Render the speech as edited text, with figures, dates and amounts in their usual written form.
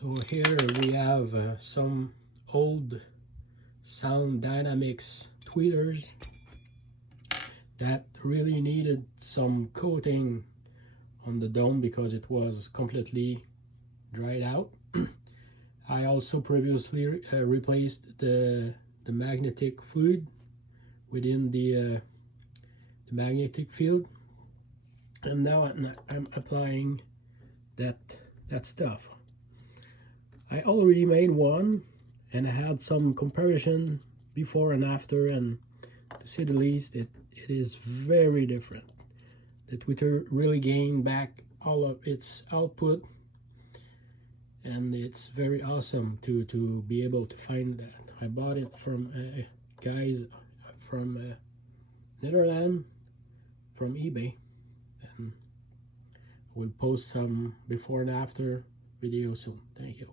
So here we have some old Sound Dynamics tweeters that really needed some coating on the dome because it was completely dried out. I also previously replaced the magnetic fluid within the magnetic field, and now I'm applying that stuff. I already made one, and I had some comparison before and after, and to say the least, it is very different. The tweeter really gained back all of its output, and it's very awesome to be able to find that. I bought it from guys from Netherlands from eBay, and we'll post some before and after video soon. Thank you.